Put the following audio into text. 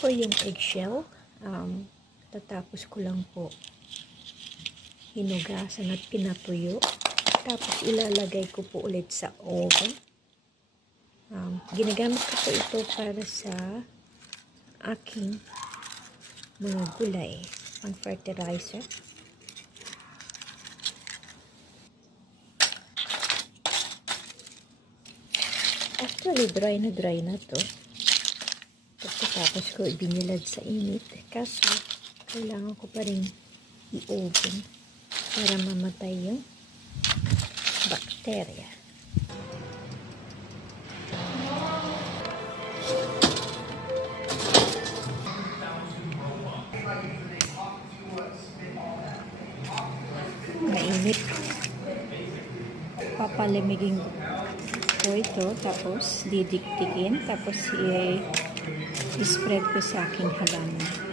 ko yung eggshell. Tatapos ko lang po hinugasan at pinatuyo. Tapos ilalagay ko po ulit sa oven. Ginagamit ko po ito para sa aking mga gulay, pang fertilizer. Actually, dry na to. Tapos ko ibinilad sa init. Kaso, kailangan ko pa rin i-oven para mamatay yung bacteria. Mainit. Papalamigin ko ito, tapos didiktikin, tapos i-spread ko sa aking halaman.